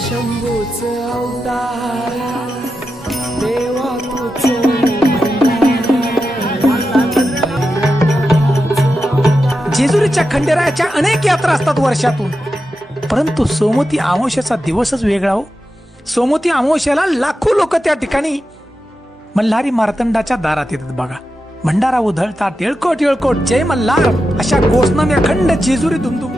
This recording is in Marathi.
शंभूच अवतार देवा तुझ जेजुरीच्या खंडेरायाच्या अनेक यात्रा असतात वर्षातून, परंतु सोमवती अमावस्येचा दिवसच वेगळा हो. सोमवती अमावस्येला लाखो लोक त्या ठिकाणी मल्हारी मार्तंडाच्या दारात येतात बघा. भंडारा उधळतात, येळकोट येळकोट जय मल्हार अशा घोषणाने अखंड जेजुरी दुमदुम